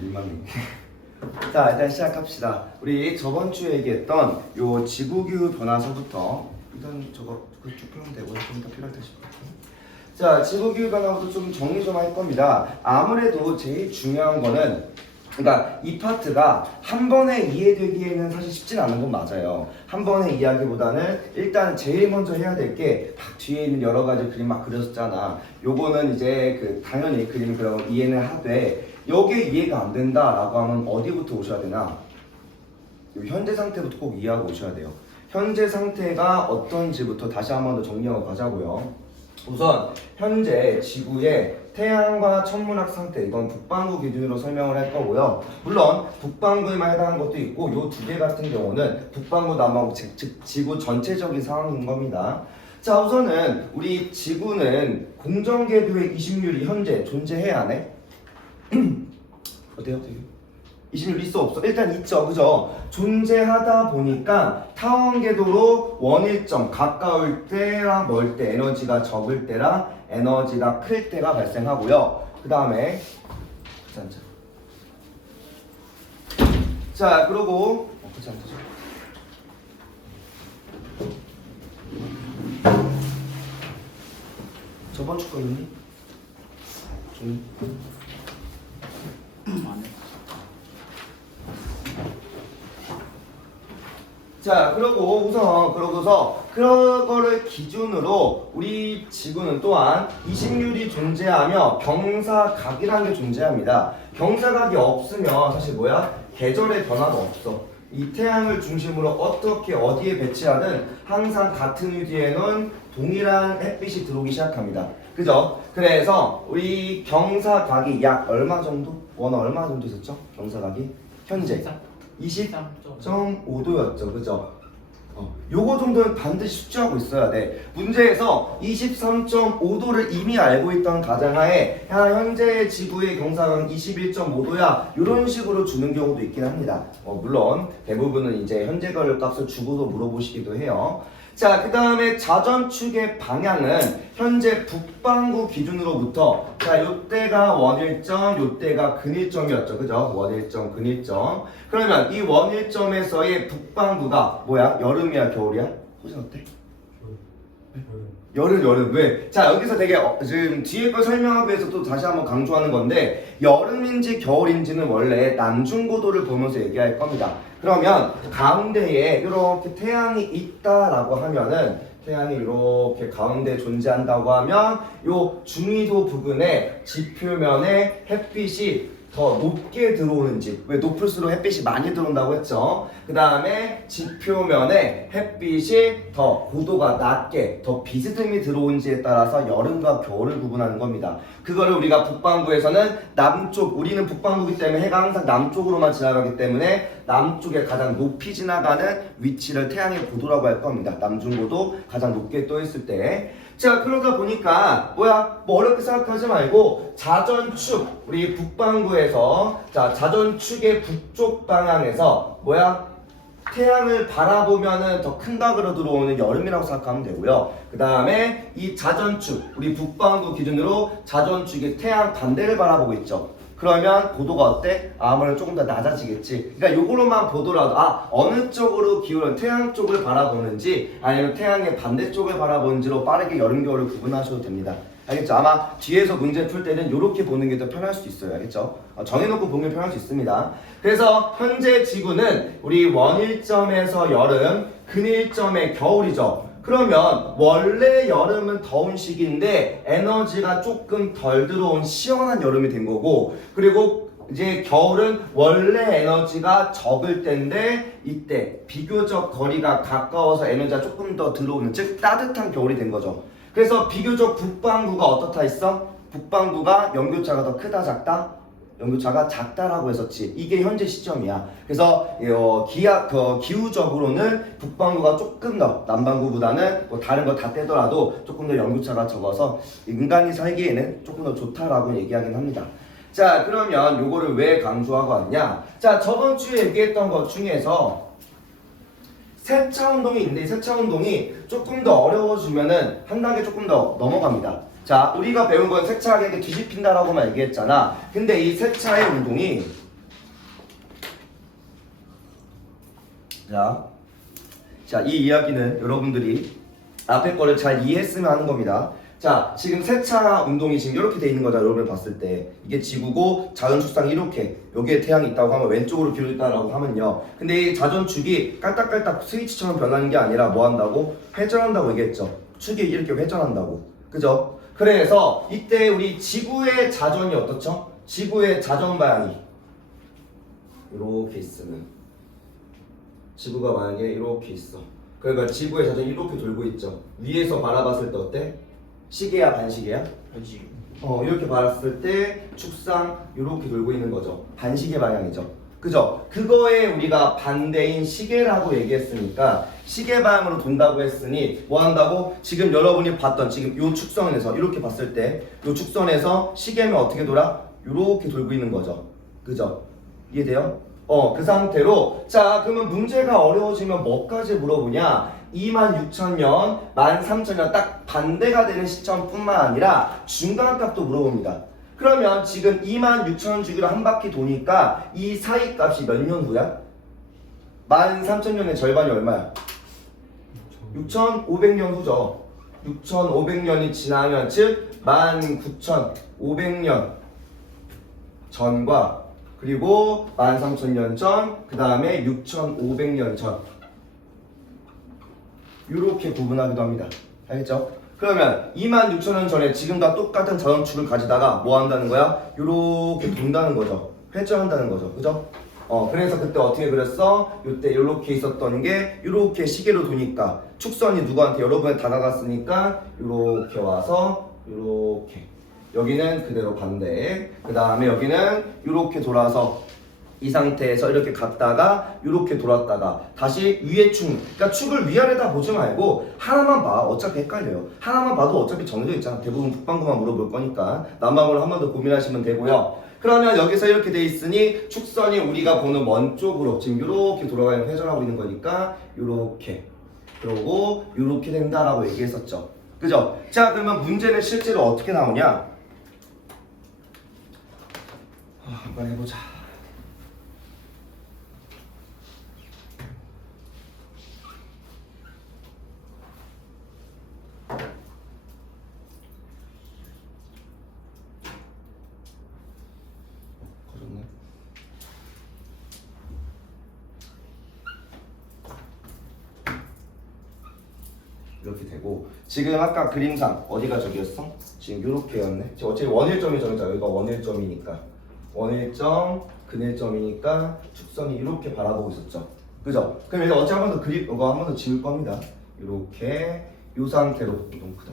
민망해. 자, 일단 시작합시다. 우리 저번 주에 얘기했던 요 지구기후 변화서부터 일단 저거 쭉 풀면 되고 좀 더 필요할 때 싶어요. 자, 지구기후 변화부터 좀 정리 좀 할 겁니다. 아무래도 제일 중요한 거는 그러니까 이 파트가 한 번에 이해되기에는 사실 쉽진 않은 건 맞아요. 한 번에 이해하기보다는 일단 제일 먼저 해야 될 게 막 뒤에 있는 여러 가지 그림 막 그렸잖아. 요거는 이제 그 당연히 그림 그려서 이해는 하되 여기에 이해가 안 된다라고 하면 어디부터 오셔야 되나? 현재 상태부터 꼭 이해하고 오셔야 돼요. 현재 상태가 어떤지부터 다시 한 번 더 정리하고 가자고요. 우선 현재 지구의 태양과 천문학 상태, 이건 북반구 기준으로 설명을 할 거고요. 물론 북반구에만 해당하는 것도 있고 요 두 개 같은 경우는 북반구 남반구 즉 지구 전체적인 상황인 겁니다. 자, 우선은 우리 지구는 공전궤도의 이식률이 현재 존재해야 하네? 어때요? 이식률 있어 없어? 일단 있죠, 그죠? 존재하다 보니까 타원궤도로 원일점 가까울 때랑 멀 때 에너지가 적을 때랑 에너지가 클 때가 발생하고요. 그 다음에 자, 그러고 그치 않죠? 저번 주 거였니? 안 해. 자, 그러고서 그런 거를 기준으로 우리 지구는 또한 이식률이 존재하며 경사각이라는 게 존재합니다. 경사각이 없으면 사실 뭐야? 계절의 변화도 없어. 이 태양을 중심으로 어떻게 어디에 배치하든 항상 같은 위치에는 동일한 햇빛이 들어오기 시작합니다. 그죠? 그래서 우리 경사각이 약 얼마 정도? 원 얼마 정도 있었죠? 경사각이? 현재 20.5도였죠. 그죠? 요거 정도는 반드시 숙지하고 있어야 돼. 문제에서 23.5도를 이미 알고 있던 가정하에 현재 지구의 경사각은 21.5도야 이런 식으로 주는 경우도 있긴 합니다. 물론 대부분은 이제 현재 거를 값을 주고도 물어보시기도 해요. 자, 그 다음에 자전축의 방향은 현재 북반구 기준으로부터 자, 요때가 원일점, 요때가 근일점이었죠. 그죠? 원일점, 근일점. 그러면 이 원일점에서의 북반구가 뭐야? 여름이야, 겨울이야? 호진 어때? 여름. 왜? 자, 여기서 되게 지금 뒤에 걸 설명하기 위해서 또 다시 한번 강조하는 건데 여름인지 겨울인지는 원래 남중고도를 보면서 얘기할 겁니다. 그러면 가운데에 이렇게 태양이 있다라고 하면은 태양이 이렇게 가운데 존재한다고 하면 요 중위도 부근에 지표면에 햇빛이 더 높게 들어오는지, 왜 높을수록 햇빛이 많이 들어온다고 했죠. 그 다음에 지표면에 햇빛이 더 고도가 낮게 더 비스듬히 들어오는지에 따라서 여름과 겨울을 구분하는 겁니다. 그거를 우리가 북반구에서는 남쪽, 우리는 북반구이기 때문에 해가 항상 남쪽으로만 지나가기 때문에 남쪽에 가장 높이 지나가는 위치를 태양의 고도라고 할 겁니다. 남중고도 가장 높게 떠 있을 때. 자, 그러다 보니까 뭐야? 뭐 어렵게 생각하지 말고 자전축, 우리 북반구에서 자, 자전축의 북쪽 방향에서 뭐야? 태양을 바라보면은 더 큰 각으로 들어오는 여름이라고 생각하면 되고요. 그 다음에 이 자전축, 우리 북반구 기준으로 자전축의 태양 반대를 바라보고 있죠. 그러면 고도가 어때? 아무래도 조금 더 낮아지겠지. 그러니까 요거로만 보더라도 어느 쪽으로 기울은 태양 쪽을 바라보는지 아니면 태양의 반대쪽을 바라보는지로 빠르게 여름 겨울을 구분하셔도 됩니다. 알겠죠? 아마 뒤에서 문제 풀 때는 이렇게 보는 게 더 편할 수도 있어요. 알겠죠? 정해놓고 보면 편할 수 있습니다. 그래서 현재 지구는 우리 원일점에서 여름, 근일점의 겨울이죠. 그러면 원래 여름은 더운 시기인데 에너지가 조금 덜 들어온 시원한 여름이 된 거고, 그리고 이제 겨울은 원래 에너지가 적을 때인데 이때 비교적 거리가 가까워서 에너지가 조금 더 들어오는, 즉 따뜻한 겨울이 된 거죠. 그래서 비교적 북반구가 어떻다 했어? 북반구가 연교차가 더 크다 작다? 연교차가 작다라고 했었지. 이게 현재 시점이야. 그래서 기후적으로는 북반구가 조금 더 남반구보다는 뭐 다른 거 다 떼더라도 조금 더 연교차가 적어서 인간이 살기에는 조금 더 좋다라고 얘기하긴 합니다. 자, 그러면 요거를 왜 강조하고 왔냐? 자, 저번 주에 얘기했던 것 중에서 세차 운동이 있는데 세차 운동이 조금 더 어려워지면은 한 단계 조금 더 넘어갑니다. 자, 우리가 배운 건 세차하게 뒤집힌다라고만 얘기했잖아. 근데 이 세차의 운동이 자, 이 이야기는 여러분들이 앞에 거를 잘 이해했으면 하는 겁니다. 자, 지금 세차 운동이 지금 이렇게 돼 있는 거죠. 여러분을 봤을 때 이게 지구고 자전축상이 이렇게 여기에 태양이 있다고 하면 왼쪽으로 기울다라고 하면요. 근데 이 자전축이 깔딱깔딱 스위치처럼 변하는 게 아니라 뭐 한다고? 회전한다고 얘기했죠. 축이 이렇게 회전한다고. 그죠? 그래서 이때 우리 지구의 자전이 어떻죠? 지구의 자전 방향이 이렇게 있으면 지구가 만약에 이렇게 있어. 그러니까 지구의 자전이 이렇게 돌고 있죠. 위에서 바라봤을 때 어때? 시계야 반시계야? 반시. 이렇게 봤을 때 축상 이렇게 돌고 있는 거죠. 반시계 방향이죠. 그죠? 그거에 우리가 반대인 시계라고 얘기했으니까 시계 방향으로 돈다고 했으니 뭐 한다고? 지금 여러분이 봤던 지금 요 축선에서 이렇게 봤을 때 요 축선에서 시계면 어떻게 돌아? 이렇게 돌고 있는 거죠. 그죠? 이해돼요? 그 상태로 자 그러면 문제가 어려워지면 뭐까지 물어보냐? 26,000년, 13,000년 딱 반대가 되는 시점뿐만 아니라 중간값도 물어봅니다. 그러면 지금 26,000년 주기로 한 바퀴 도니까 이 사이 값이 몇 년 후야? 13,000년의 절반이 얼마야? 6,500년 후죠. 6,500년이 지나면 즉 19,500년 전과 그리고 13,000년 전, 그 다음에 6,500년 전 이렇게 구분하기도 합니다. 알겠죠? 그러면 26,000년 전에 지금과 똑같은 자전축을 가지다가 뭐 한다는 거야? 이렇게 돈다는 거죠. 회전한다는 거죠. 그죠? 그래서 그때 어떻게 그렸어? 이때 이렇게 있었던 게 이렇게 시계로 도니까 축선이 누구한테 여러분에 다가갔으니까 이렇게 와서 이렇게 여기는 그대로 반대. 그 다음에 여기는 이렇게 돌아서 이 상태에서 이렇게 갔다가 이렇게 돌았다가 다시 위에 축, 그러니까 축을 위아래다 보지 말고 하나만 봐. 어차피 헷갈려요. 하나만 봐도 어차피 정해져 있잖아. 대부분 북반구만 물어볼 거니까 남방구를 한 번 더 고민하시면 되고요. 그러면 여기서 이렇게 돼 있으니 축선이 우리가 보는 먼 쪽으로 지금 이렇게 돌아가는 회전하고 있는 거니까 이렇게 그러고 이렇게 된다라고 얘기했었죠. 그죠? 자 그러면 문제는 실제로 어떻게 나오냐? 한번 해보자. 이렇게 되고 지금 아까 그림상 어디가 저기였어? 지금 이렇게였네. 지금 어차피 원일점이 저기죠. 여기가 원일점이니까 원일점, 근일점이니까 축선이 이렇게 바라보고 있었죠. 그죠? 그럼 이제 어차피 한 번 더 이거 한 번 더 지울 겁니다. 이렇게 이 상태로 너무 크다.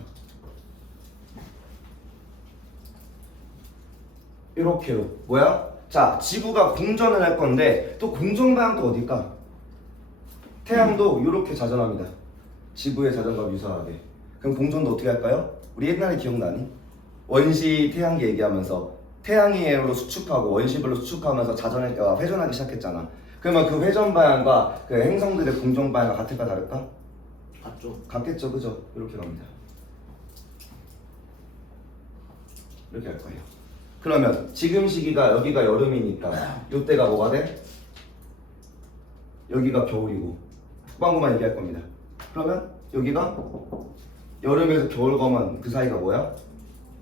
이렇게로 뭐야? 자 지구가 공전을 할 건데 또 공전 방향도 어딜까? 태양도 이렇게 자전합니다. 지구의 자전과 유사하게. 그럼 공전도 어떻게 할까요? 우리 옛날에 기억나니? 원시 태양계 얘기하면서 태양계로 수축하고 원시별로 수축하면서 회전하기 시작했잖아. 그러면 그 회전 방향과 그 행성들의 공전 방향과 같을까 다를까? 같죠. 같겠죠, 그죠? 이렇게 갑니다. 이렇게 할 거예요. 그러면 지금 시기가 여기가 여름이니까 이때가 뭐가 돼? 여기가 겨울이고 북반구만 얘기할 겁니다. 그러면 여기가 여름에서 겨울 가면 그 사이가 뭐야?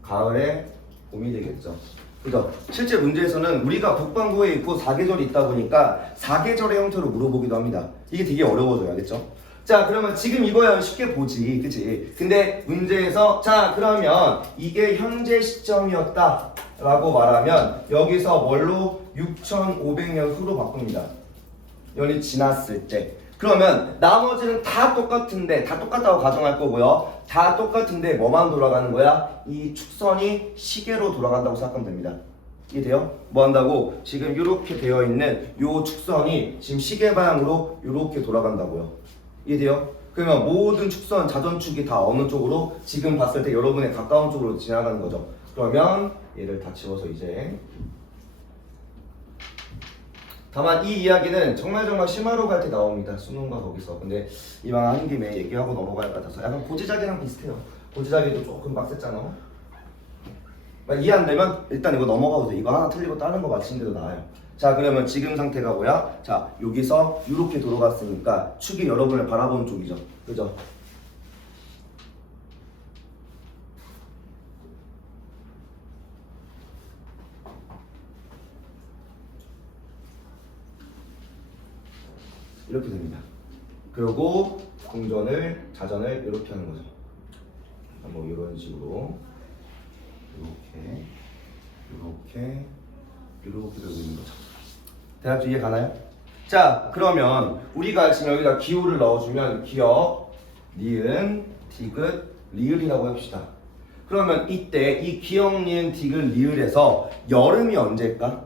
가을에 봄이 되겠죠. 그죠? 실제 문제에서는 우리가 북반구에 있고 사계절이 있다 보니까 사계절의 형태로 물어보기도 합니다. 이게 되게 어려워져요. 알겠죠? 자 그러면 지금 이거야 쉽게 보지. 그치? 근데 문제에서 자 그러면 이게 현재 시점이었다 라고 말하면 여기서 뭘로 6,500년 후로 바꿉니다. 연이 지났을 때. 그러면 나머지는 다 똑같은데 다 똑같다고 가정할 거고요. 다 똑같은데 뭐만 돌아가는 거야? 이 축선이 시계로 돌아간다고 생각하면 됩니다. 이해돼요? 뭐 한다고? 지금 이렇게 되어 있는 요 축선이 지금 시계 방향으로 이렇게 돌아간다고요. 이해돼요? 그러면 모든 축선, 자전축이 다 어느 쪽으로? 지금 봤을 때 여러분의 가까운 쪽으로 지나가는 거죠. 그러면 얘를 다 지워서 이제 다만 이 이야기는 정말 심화로 갈 때 나옵니다. 수능과 거기서. 근데 이왕 하는 김에 얘기하고 넘어갈 것 같아서 약간 고지자기랑 비슷해요. 고지자기도 조금 빡셌잖아. 이해 안 되면 일단 이거 넘어가도 돼. 이거 하나 틀리고 다른 거 맞히는 데도 나아요. 자, 그러면 지금 상태가 뭐야? 자, 여기서 이렇게 돌아갔으니까 축이 여러분을 바라보는 쪽이죠. 그죠? 이렇게 됩니다. 그리고 공전을 자전을 이렇게 하는 거죠. 뭐 이런 식으로 이렇게 되고 있는 거죠. 대략 이해 가나요? 자, 그러면 우리가 지금 여기다 기호를 넣어주면 기역, 니은, 디귿, 리을이라고 해봅시다. 그러면 이때 이 기역, 니은, 디귿, 리을에서 여름이 언제일까?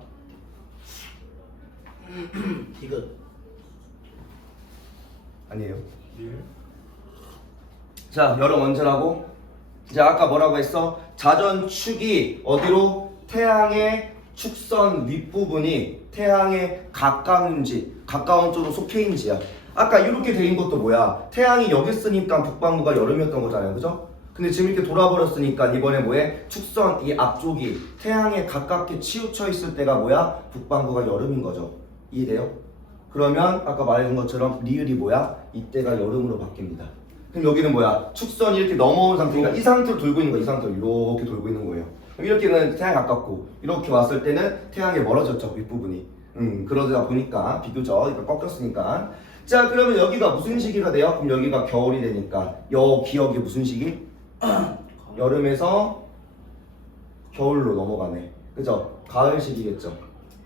디귿. 아니에요. 자, 여름 언제라고? 이제 아까 뭐라고 했어? 자전축이 어디로? 태양의 축선 윗부분이 태양에 가까운지 가까운 쪽으로 속해인지야. 아까 이렇게 돼 있는 것도 뭐야? 태양이 여기 있으니까 북반구가 여름이었던 거잖아요. 그죠? 근데 지금 이렇게 돌아버렸으니까 이번에 뭐해? 축선 이 앞쪽이 태양에 가깝게 치우쳐 있을 때가 뭐야? 북반구가 여름인 거죠. 이해돼요? 그러면 아까 말해준 것처럼 리을이 뭐야? 이때가 여름으로 바뀝니다. 그럼 여기는 뭐야? 축선이 이렇게 넘어온 상태니까 이 상태로 돌고 있는 거야. 이 상태로 이렇게 돌고 있는 거예요. 그럼 이렇게는 태양 가깝고 이렇게 왔을 때는 태양에 멀어졌죠. 윗부분이. 그러다 보니까 비교적 이거 꺾였으니까. 자, 그러면 여기가 무슨 시기가 돼요? 그럼 여기가 겨울이 되니까 여 기억이 무슨 시기? 여름에서 겨울로 넘어가네. 그죠? 가을 시기겠죠.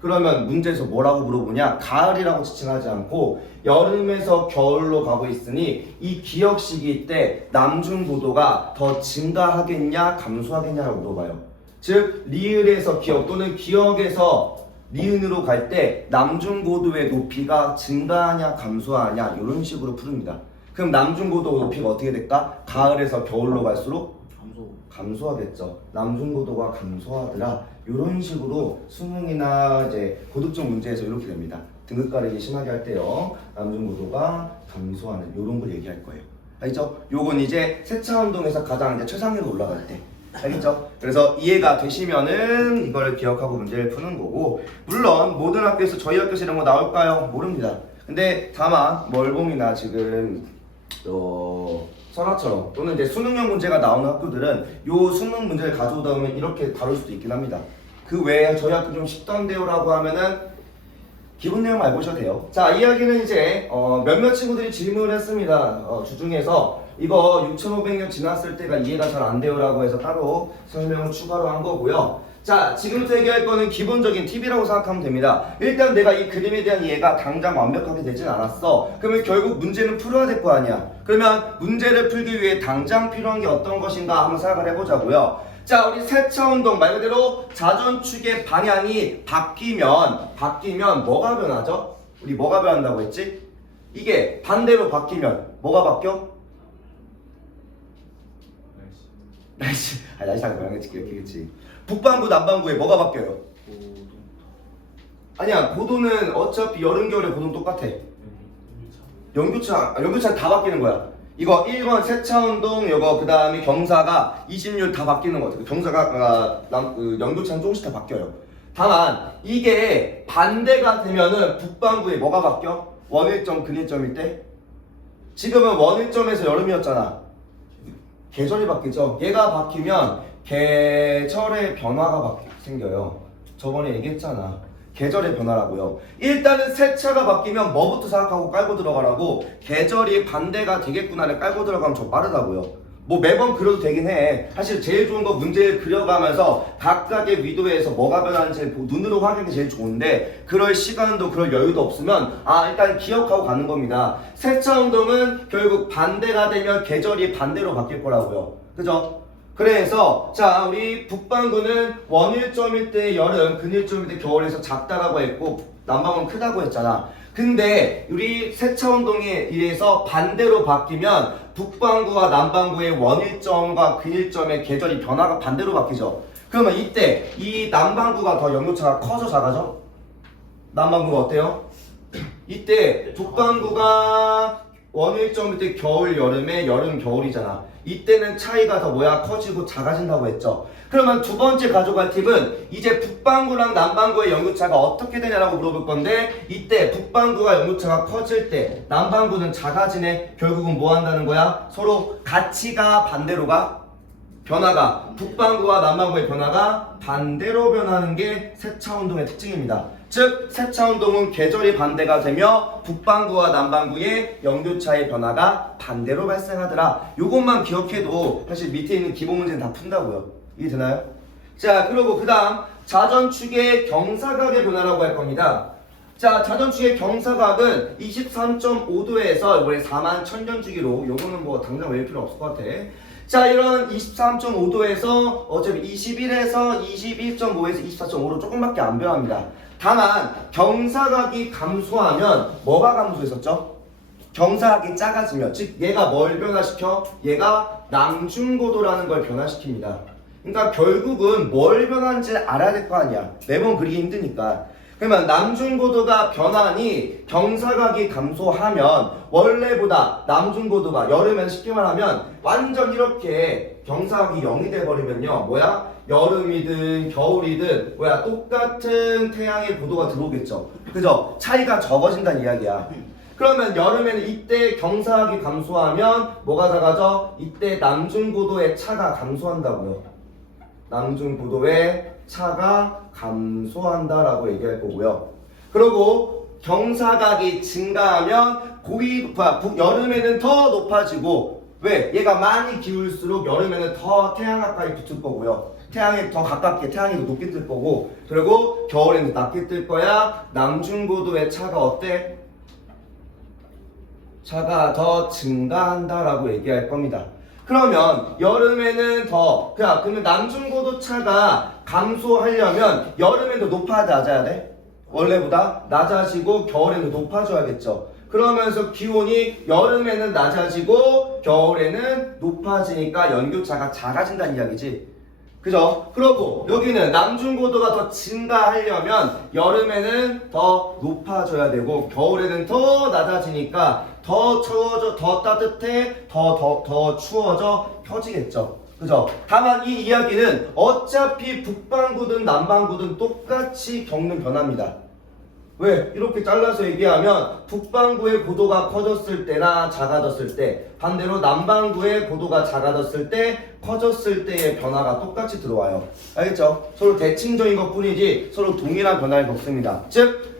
그러면 문제에서 뭐라고 물어보냐? 가을이라고 지칭하지 않고 여름에서 겨울로 가고 있으니 이 기역 시기 때 남중고도가 더 증가하겠냐 감소하겠냐라고 물어봐요. 즉 리을에서 기역 또는 기역에서 니은으로 갈 때 남중고도의 높이가 증가하냐 감소하냐 이런 식으로 푸릅니다. 그럼 남중고도 높이가 어떻게 될까? 가을에서 겨울로 갈수록 감소하겠죠. 남중고도가 감소하더라. 이런 식으로 수능이나 이제 고득점 문제에서 이렇게 됩니다. 등급 가리기 심하게 할 때요. 남중고도가 감소하는 이런 걸 얘기할 거예요. 알겠죠? 요건 이제 세차 운동에서 가장 이제 최상위로 올라갈 때. 알겠죠? 그래서 이해가 되시면은 이걸 기억하고 문제를 푸는 거고, 물론 모든 학교에서 저희 학교에서 이런 거 나올까요? 모릅니다. 근데 다만 멀봉이나 지금 설화처럼 또는 이제 수능형 문제가 나오는 학교들은 요 수능 문제를 가져오다 보면 이렇게 다룰 수도 있긴 합니다. 그 외에 저희 학교 좀 쉽던데요라고 하면은 기본 내용 알보셔도 돼요. 자, 이야기는 이제 몇몇 친구들이 질문을 했습니다. 주중에서 이거 6,500년 지났을 때가 이해가 잘 안 돼요라고 해서 따로 설명을 추가로 한 거고요. 자, 지금부터 얘기할 거는 기본적인 팁이라고 생각하면 됩니다. 일단 내가 이 그림에 대한 이해가 당장 완벽하게 되진 않았어. 그러면 결국 문제는 풀어야 될 거 아니야. 그러면 문제를 풀기 위해 당장 필요한 게 어떤 것인가 한번 생각을 해보자고요. 자, 우리 세차운동 말 그대로 자전축의 방향이 바뀌면 뭐가 변하죠? 우리 뭐가 변한다고 했지? 이게 반대로 바뀌면 뭐가 바뀌어? 날씨 날씨랑 영향을 지키겠지. 북반구 남반구에 뭐가 바뀌어요? 아니야, 고도는 어차피 여름 겨울에 고도는 똑같아. 연교차 다 바뀌는 거야. 이거 1번 세차운동 이거 그 다음에 경사가 20률 다 바뀌는 거 같아. 경사가 연교차는 조금씩 다 바뀌어요. 다만 이게 반대가 되면은 북반구에 뭐가 바뀌어? 원일점 근일점일 때 지금은 원일점에서 여름이었잖아. 계절이 바뀌죠. 얘가 바뀌면 계절의 변화가 생겨요. 저번에 얘기했잖아. 계절의 변화라고요. 일단은 세차가 바뀌면 뭐부터 생각하고 깔고 들어가라고? 계절이 반대가 되겠구나를 깔고 들어가면 좀 빠르다고요. 뭐 매번 그려도 되긴 해. 사실 제일 좋은 거 문제를 그려가면서 각각의 위도에서 뭐가 변하는지 눈으로 확인하는 게 제일 좋은데 그럴 시간도 그럴 여유도 없으면 일단 기억하고 가는 겁니다. 세차 운동은 결국 반대가 되면 계절이 반대로 바뀔 거라고요. 그죠? 그래서 자, 우리 북반구는 원일점일 때 여름, 근일점일 때 겨울에서 작다라고 했고 남반구는 크다고 했잖아. 근데 우리 세차운동에 의해서 반대로 바뀌면 북반구와 남반구의 원일점과 근일점의 계절이 변화가 반대로 바뀌죠. 그러면 이때 이 남반구가 더 연료차가 커서 작아져? 남반구가 어때요? 이때 북반구가 원일점일 때 겨울, 여름에 여름, 겨울이잖아. 이때는 차이가 더 뭐야? 커지고 작아진다고 했죠. 그러면 두 번째 가져갈 팁은 이제 북반구랑 남반구의 연교차가 어떻게 되냐라고 물어볼 건데 이때 북반구가 연교차가 커질 때 남반구는 작아지네. 결국은 뭐 한다는 거야? 서로 가치가 반대로 가. 변화가 북반구와 남반구의 변화가 반대로 변하는 게 세차운동의 특징입니다. 즉 세차운동은 계절이 반대가 되며 북반구와 남반구의 연교차의 변화가 반대로 발생하더라. 요것만 기억해도 사실 밑에 있는 기본 문제는 다 푼다고요. 이해되나요? 자, 그리고 그 다음 자전축의 경사각의 변화라고 할 겁니다. 자, 자전축의 경사각은 23.5도에서 원래 4만1000년 주기로 요거는 뭐 당장 외울 필요 없을 것 같아. 자, 이런 23.5도에서 어차피 21에서 21.5에서 24.5로 조금밖에 안 변합니다. 다만 경사각이 감소하면 뭐가 감소했었죠? 경사각이 작아지면, 즉 얘가 뭘 변화시켜? 얘가 낭중고도라는 걸 변화시킵니다. 그러니까 결국은 뭘 변하는지 알아야 될 거 아니야. 매번 그리기 힘드니까. 그러면 낭중고도가 변하니 경사각이 감소하면 원래보다 낭중고도가 여름엔 쉽게 말하면 완전 이렇게 경사각이 0이 돼버리면요 뭐야? 여름이든 겨울이든 뭐야 똑같은 태양의 고도가 들어오겠죠. 그죠? 차이가 적어진다는 이야기야. 그러면 여름에는 이때 경사각이 감소하면 뭐가 작아져? 이때 낭중고도의 차가 감소한다고요. 낭중고도의 차가 감소한다라고 얘기할 거고요. 그리고 경사각이 증가하면 여름에는 더 높아지고 왜? 얘가 많이 기울수록 여름에는 더 태양 가까이 붙을 거고요. 태양에 더 가깝게 태양이 더 높게 뜰 거고 그리고 겨울에는 낮게 뜰 거야. 낭중고도의 차가 어때? 차가 더 증가한다라고 얘기할 겁니다. 그러면 여름에는 그러면 낭중고도 차가 감소하려면 여름에도 높아야 돼, 낮아야 돼? 원래보다 낮아지고 겨울에는 높아져야겠죠. 그러면서 기온이 여름에는 낮아지고 겨울에는 높아지니까 연교차가 작아진다는 이야기지. 그죠? 그러고 여기는 낭중고도가 더 증가하려면 여름에는 더 높아져야 되고 겨울에는 더 낮아지니까 더 추워져, 더 따뜻해, 더 추워져 펴지겠죠. 그죠? 다만 이 이야기는 어차피 북반구든 남반구든 똑같이 겪는 변화입니다. 왜? 이렇게 잘라서 얘기하면 북반구의 고도가 커졌을 때나 작아졌을 때 반대로 남반구의 고도가 작아졌을 때 커졌을 때의 변화가 똑같이 들어와요. 알겠죠? 서로 대칭적인 것 뿐이지 서로 동일한 변화를 겪습니다. 즉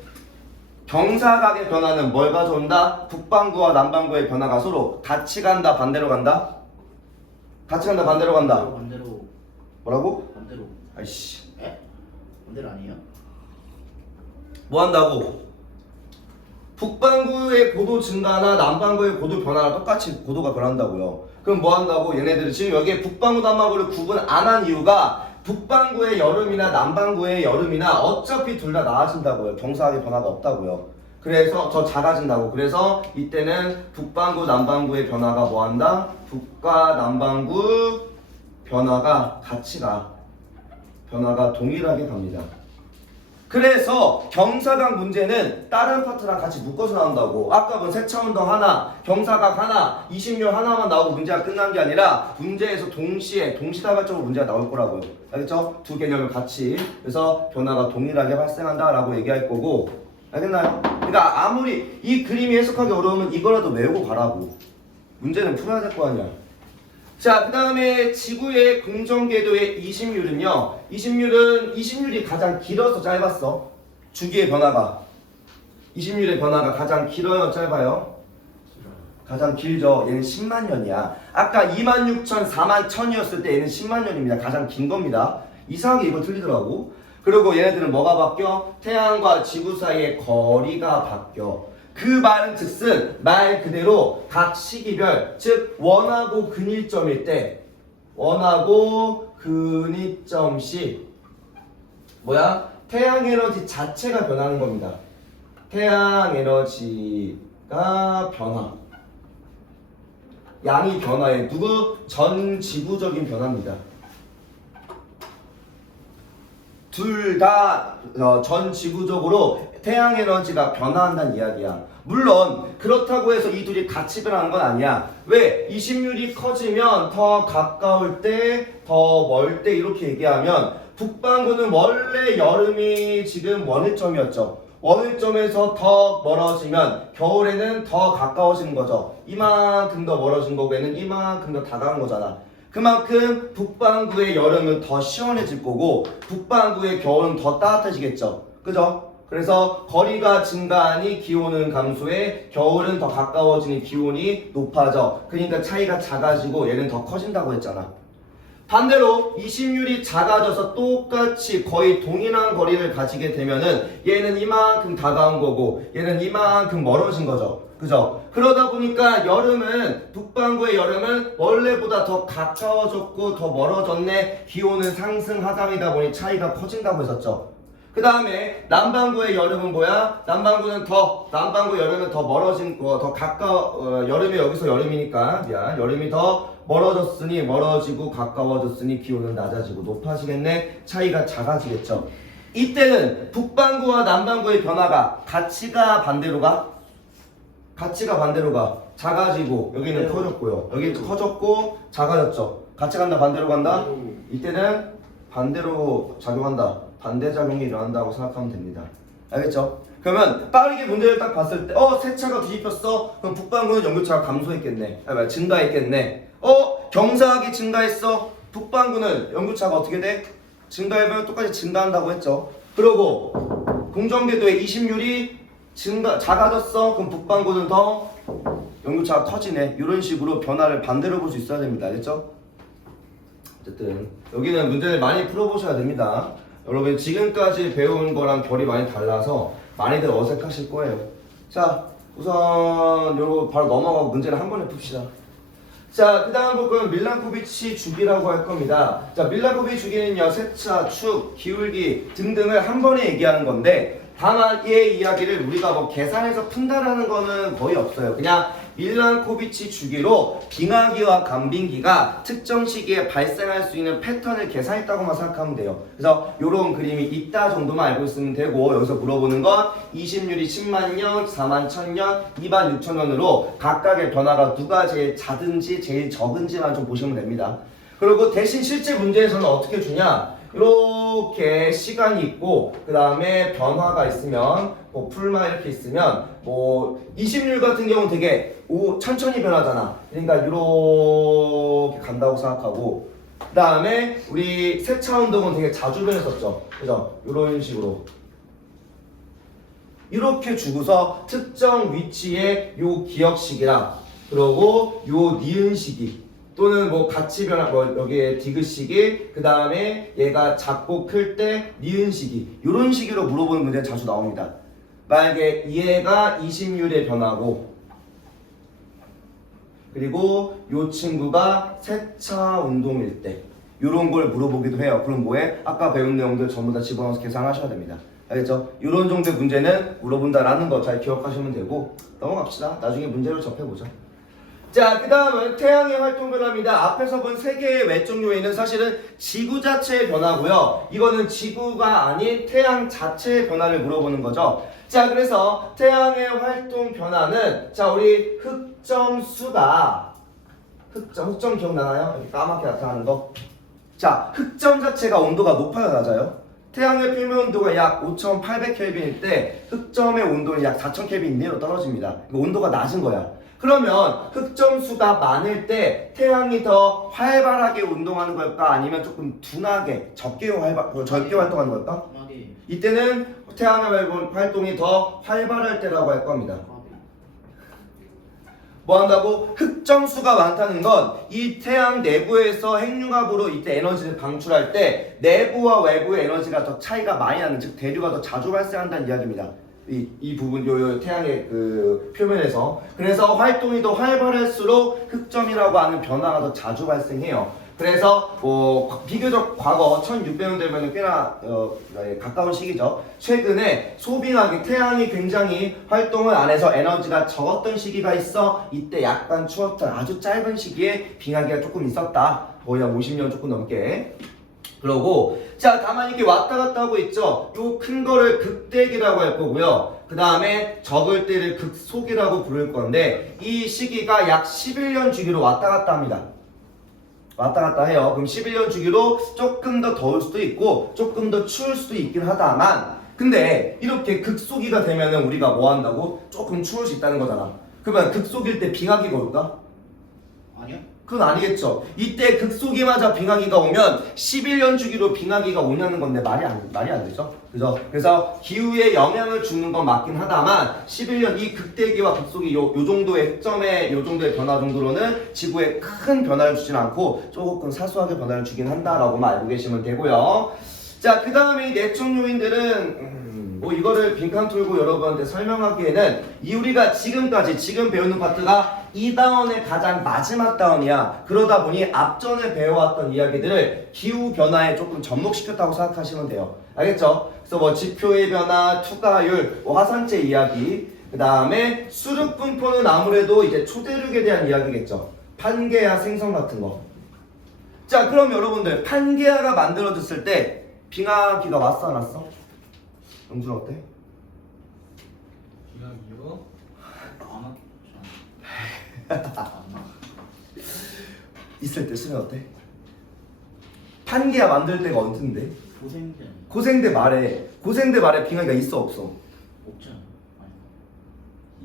경사각의 변화는 뭘 가져온다? 북반구와 남반구의 변화가 서로 같이 간다 반대로 간다? 같이 간다 반대로 간다? 반대로. 뭐라고? 반대로. 아이씨 에? 반대로 아니에요? 뭐 한다고? 북반구의 고도 증가나 남반구의 고도 변화나 똑같이 고도가 변한다고요. 그럼 뭐 한다고? 얘네들이 지금 여기에 북반구 남반구를 구분 안 한 이유가 북반구의 여름이나 남반구의 여름이나 어차피 둘 다 나아진다고요. 경사각의 변화가 없다고요. 그래서 더 작아진다고. 그래서 이때는 북반구 남반구의 변화가 뭐 한다? 북과 남반구 변화가 같이 가. 변화가 동일하게 갑니다. 그래서 경사각 문제는 다른 파트랑 같이 묶어서 나온다고. 아까 본 세차운동 하나, 경사각 하나, 20묘 하나만 나오고 문제가 끝난 게 아니라 문제에서 동시다발적으로 문제가 나올 거라고요. 알겠죠? 두 개념을 같이. 그래서 변화가 동일하게 발생한다라고 얘기할 거고. 알겠나요? 그러니까 아무리 이 그림이 해석하기 어려우면 이거라도 외우고 가라고. 문제는 풀어야 될 거 아니야. 자, 그 다음에 지구의 공전궤도의 20율은요. 20율이 가장 길어서 짧았어. 주기의 변화가. 20율의 변화가 가장 길어요, 짧아요? 가장 길죠. 얘는 10만 년이야. 아까 26,000, 41,000이었을 때 얘는 10만 년입니다. 가장 긴 겁니다. 이상하게 이거 틀리더라고. 그리고 얘네들은 뭐가 바뀌어? 태양과 지구 사이의 거리가 바뀌어. 그 말은 즉슨 말 그대로 각 시기별, 즉 원하고 근일점일 때 원하고 근일점씩 뭐야? 태양 에너지 자체가 변하는 겁니다. 태양 에너지가 변화. 양이 변화해. 누구? 전 지구적인 변화입니다. 둘 다 전 지구적으로 태양 에너지가 변화한다는 이야기야. 물론 그렇다고 해서 이 둘이 같이 변하는 건 아니야. 왜? 이심률이 커지면 더 가까울 때, 더 멀 때 이렇게 얘기하면 북반구는 원래 여름이 지금 원일점이었죠. 원일점에서 더 멀어지면 겨울에는 더 가까워지는 거죠. 이만큼 더 멀어진 거고 얘는 이만큼 더 다가간 거잖아. 그만큼 북반구의 여름은 더 시원해질 거고 북반구의 겨울은 더 따뜻해지겠죠. 그죠? 그래서 거리가 증가하니 기온은 감소해 겨울은 더 가까워지니 기온이 높아져. 그러니까 차이가 작아지고 얘는 더 커진다고 했잖아. 반대로 이심률이 작아져서 똑같이 거의 동일한 거리를 가지게 되면은 얘는 이만큼 다가온 거고 얘는 이만큼 멀어진 거죠. 그죠? 그러다 보니까 여름은 북반구의 여름은 원래보다 더 가까워졌고 더 멀어졌네. 기온은 상승하감이다 보니 차이가 커진다고 했었죠. 그 다음에 남반구의 여름은 뭐야? 남반구의 여름은 더 멀어진 더 가까워 여름이 여기서 여름이니까 여름이 더 멀어졌으니 멀어지고 가까워졌으니 기온은 낮아지고 높아지겠네. 차이가 작아지겠죠. 이때는 북반구와 남반구의 변화가 가치가 반대로 가. 작아지고 여기는 커졌고요. 여기 커졌고 작아졌죠. 같이 간다 반대로 간다. 이때는 반대로 작용한다. 반대작용이 일어난다고 생각하면 됩니다. 알겠죠? 그러면 빠르게 문제를 딱 봤을 때 세차가 뒤집혔어. 그럼 북반구는 연교차가 감소했겠네. 증가했겠네. 경사각이 증가했어. 북반구는 연교차가 어떻게 돼? 증가해보면 똑같이 증가한다고 했죠. 그리고 공전궤도의 이심률이 작아졌어. 그럼 북반구는 더 연교차가 커지네. 이런 식으로 변화를 반대로 볼 수 있어야 됩니다. 알겠죠? 어쨌든 여기는 문제를 많이 풀어보셔야 됩니다. 여러분 지금까지 배운 거랑 결이 많이 달라서 많이들 어색하실 거예요. 자, 우선 요거 바로 넘어가고 문제를 한 번에 풉시다. 자, 그 다음 볼 거는 밀란코비치 주기라고 할 겁니다. 자, 밀란코비치 주기는요, 세차, 축, 기울기 등등을 한 번에 얘기하는 건데 다만 이 이야기를 우리가 뭐 계산해서 푼다라는 거는 거의 없어요. 그냥 밀란코비치 주기로 빙하기와 간빙기가 특정 시기에 발생할 수 있는 패턴을 계산했다고만 생각하면 돼요. 그래서 이런 그림이 있다 정도만 알고 있으면 되고 여기서 물어보는 건 이심률이 10만 년, 4만 1000년, 2만 6천년으로 각각의 변화가 누가 제일 작은지 제일 적은지만 좀 보시면 됩니다. 그리고 대신 실제 문제에서는 어떻게 주냐? 이렇게 시간이 있고 그 다음에 변화가 있으면 뭐 풀만 이렇게 있으면 뭐 이심률 같은 경우는 되게 천천히 변하잖아. 그러니까 이렇게 간다고 생각하고 그 다음에 우리 세차 운동은 되게 자주 변했었죠. 그죠? 이런 식으로 이렇게 주고서 특정 위치에 요 기억식이랑 그리고 요 니은 시기 또는 뭐 같이 변화 여기에 디귿 시기 그 다음에 얘가 작고 클 때 니은 시기 이런 시기로 물어보는 문제가 자주 나옵니다. 만약에 얘가 이심률의 변화고 그리고 요 친구가 세차 운동일 때 이런 걸 물어보기도 해요. 그럼 뭐해? 아까 배운 내용들 전부 다 집어넣어서 계산하셔야 됩니다. 알겠죠? 이런 정도의 문제는 물어본다라는 거 잘 기억하시면 되고 넘어갑시다. 나중에 문제를 접해보자. 자, 그 다음은 태양의 활동 변화입니다. 앞에서 본 세 개의 외적 요인은 사실은 지구 자체의 변화고요. 이거는 지구가 아닌 태양 자체의 변화를 물어보는 거죠. 자, 그래서 태양의 활동 변화는 자, 우리 흑점 기억나나요? 이렇게 까맣게 나타나는 거. 자, 흑점 자체가 온도가 높아요, 낮아요? 태양의 표면 온도가 약 5800켈빈일 때 흑점의 온도는 약 4000켈빈 이내로 떨어집니다. 온도가 낮은 거야. 그러면 흑점 수가 많을 때 태양이 더 활발하게 운동하는 걸까? 아니면 조금 둔하게 적게 활동하는 걸까? 이때는 태양의 활동이 더 활발할 때라고 할 겁니다. 뭐 한다고? 흑점 수가 많다는 건 이 태양 내부에서 핵융합으로 이때 에너지를 방출할 때 내부와 외부의 에너지가 더 차이가 많이 나는 즉 대류가 더 자주 발생한다는 이야기입니다. 이 부분 요 태양의 그 표면에서 그래서 활동이 더 활발할수록 흑점이라고 하는 변화가 더 자주 발생해요. 그래서 비교적 과거 1600년 되면 꽤나 가까운 시기죠. 최근에 소빙하기 태양이 굉장히 활동을 안 해서 에너지가 적었던 시기가 있어. 이때 약간 추웠던 아주 짧은 시기에 빙하기가 조금 있었다. 거의 한 50년 조금 넘게. 그러고 자 다만 이렇게 왔다 갔다 하고 있죠. 요 큰 거를 극대기라고 할 거고요. 그 다음에 적을 때를 극속이라고 부를 건데 이 시기가 약 11년 주기로 왔다 갔다 합니다. 왔다 갔다 해요. 그럼 11년 주기로 조금 더 더울 수도 있고 조금 더 추울 수도 있긴 하다만 근데 이렇게 극소기가 되면은 우리가 뭐 한다고? 조금 추울 수 있다는 거잖아. 그러면 극소기일 때 빙하기가 올까? 아니요? 그건 아니겠죠. 이때 극소기 맞아 빙하기가 오면 11년 주기로 빙하기가 오냐는 건데 말이 안 되죠. 그죠? 그래서 기후에 영향을 주는 건 맞긴 하다만 11년 이 극대기와 극소기 요 정도의 흑점의 요 정도의 변화 정도로는 지구에 큰 변화를 주진 않고 조금 사소하게 변화를 주긴 한다라고만 알고 계시면 되고요. 자, 그 다음에 이 내적 요인들은 뭐 이거를 빈칸 틀고 여러분한테 설명하기에는 이 우리가 지금까지 지금 배우는 파트가 이 다운의 가장 마지막 다운이야. 그러다 보니 앞전에 배워왔던 이야기들을 기후 변화에 조금 접목시켰다고 생각하시면 돼요. 알겠죠? 그래서 뭐 지표의 변화, 투과율, 뭐 화산재 이야기, 그 다음에 수륙 분포는 아무래도 이제 초대륙에 대한 이야기겠죠. 판게아 생성 같은 거. 자, 그럼 여러분들 판게아가 만들어졌을 때 빙하기가 왔어 안 왔어? 영준 어때? 빙하기요? 안 있을 때 수면 어때? 판게아 만들 때가 언젠데? 고생된 고생대 말에 빙하기가 있어 없어? 없잖아. 아니.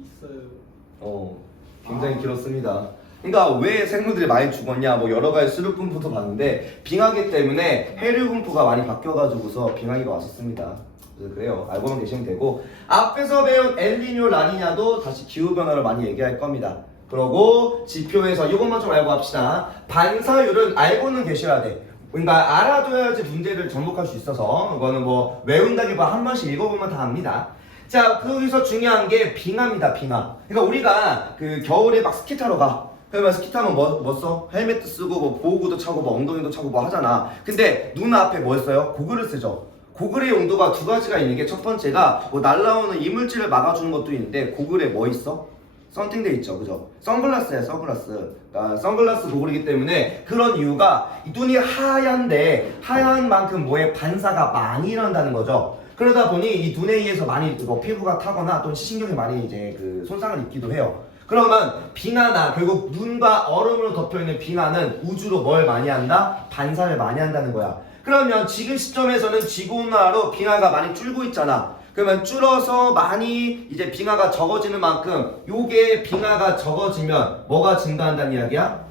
있어요. 굉장히 길었습니다. 그러니까 왜 생물들이 많이 죽었냐 뭐 여러 가지 수륙 분포도 봤는데 빙하기 때문에 해류 분포가 많이 바뀌어가지고서 빙하기가 왔었습니다. 그래서 그래요. 알고만 계시면 되고 앞에서 배운 엘니뇨 라니냐도 다시 기후 변화를 많이 얘기할 겁니다. 그러고 지표에서 이것만 좀 알고 합시다. 반사율은 알고는 계셔야 돼. 그러니까 알아둬야지 문제를 접목할 수 있어서 이거는 뭐 외운다기보다 한 번씩 읽어보면 다 압니다. 자, 거기서 중요한 게 빙하입니다. 빙하. 그러니까 우리가 그 겨울에 막 스키 타러 가. 그러면 스키 타면 뭐 써? 헬멧도 쓰고 뭐 보호구도 차고 뭐 엉덩이도 차고 뭐 하잖아. 근데 눈 앞에 뭐 써요? 고글을 쓰죠. 고글의 용도가 두 가지가 있는 게 첫 번째가 뭐 날라오는 이물질을 막아주는 것도 있는데 고글에 뭐 있어? 썬팅돼 있죠, 그죠? 선글라스야, 선글라스. 그러니까 선글라스 고글이기 때문에 그런 이유가 이 눈이 하얀데 하얀 만큼 뭐에 반사가 많이 일어난다는 거죠. 그러다 보니 이 눈에 의해서 많이 뭐 피부가 타거나 또는 시신경이 많이 이제 그 손상을 입기도 해요. 그러면 빙하나 결국 눈과 얼음으로 덮여있는 빙하는 우주로 뭘 많이 한다? 반사를 많이 한다는 거야. 그러면 지금 시점에서는 지구온난화로 빙하가 많이 줄고 있잖아. 그러면 줄어서 많이 이제 빙하가 적어지는 만큼 요게 빙하가 적어지면 뭐가 증가한다는 이야기야?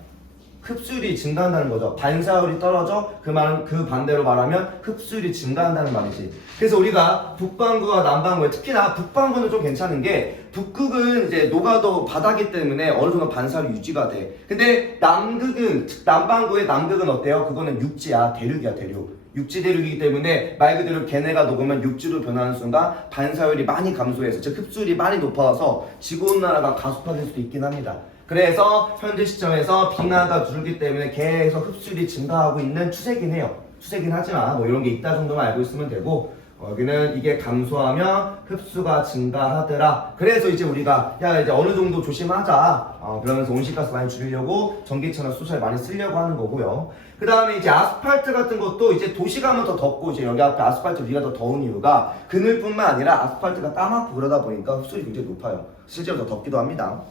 흡수율이 증가한다는 거죠. 반사율이 떨어져. 그 말은 그 반대로 말하면 흡수율이 증가한다는 말이지. 그래서 우리가 북반구와 남반구에 특히나 북반구는 좀 괜찮은 게 북극은 이제 노가도 바다기 때문에 어느 정도 반사율이 유지가 돼. 근데 남극은 남반구의 남극은 어때요? 그거는 육지야. 대륙이야, 대륙. 육지 대륙이기 때문에 말 그대로 걔네가 녹으면 육지로 변하는 순간 반사율이 많이 감소해서 즉 흡수율이 많이 높아서 지구온난화가 가속화될 수도 있긴 합니다. 그래서 현재 시점에서 빙하가 줄기 때문에 계속 흡수율이 증가하고 있는 추세긴 해요. 추세긴 하지만 뭐 이런 게 있다 정도만 알고 있으면 되고 여기는 이게 감소하면 흡수가 증가하더라. 그래서 이제 우리가 야 이제 어느 정도 조심하자. 그러면서 온실가스 많이 줄이려고 전기차나 수소를 많이 쓰려고 하는 거고요. 그 다음에 이제 아스팔트 같은 것도 이제 도시 가면 더 덥고 이제 여기 앞에 아스팔트 위가 더 더운 이유가 그늘뿐만 아니라 아스팔트가 까맣고 그러다 보니까 흡수율이 굉장히 높아요. 실제로 더 덥기도 합니다.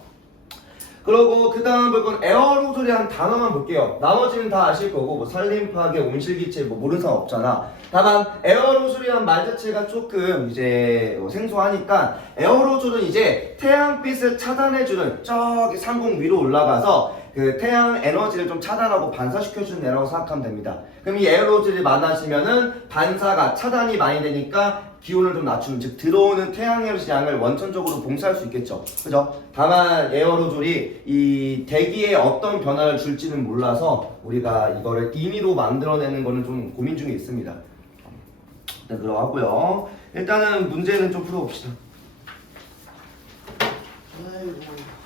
그러고 그 다음 볼 건 에어로졸이라는 단어만 볼게요. 나머지는 다 아실 거고 뭐 산림 파괴, 온실기체 뭐 모르는 사람 없잖아. 다만 에어로졸이라는 말 자체가 조금 이제 생소하니까 에어로졸은 이제 태양빛을 차단해주는 저기 상공 위로 올라가서 그 태양 에너지를 좀 차단하고 반사시켜주는 애라고 생각하면 됩니다. 그럼 이 에어로졸이 많아지면은 반사가 차단이 많이 되니까 기온을 좀 낮추는, 즉 들어오는 태양의 양을 원천적으로 봉사할 수 있겠죠. 그죠? 다만 에어로졸이 이 대기에 어떤 변화를 줄지는 몰라서 우리가 이거를 임의로 만들어내는 거는 좀 고민 중에 있습니다. 일단 들어가고요. 일단은 문제는 좀 풀어봅시다. 아이고.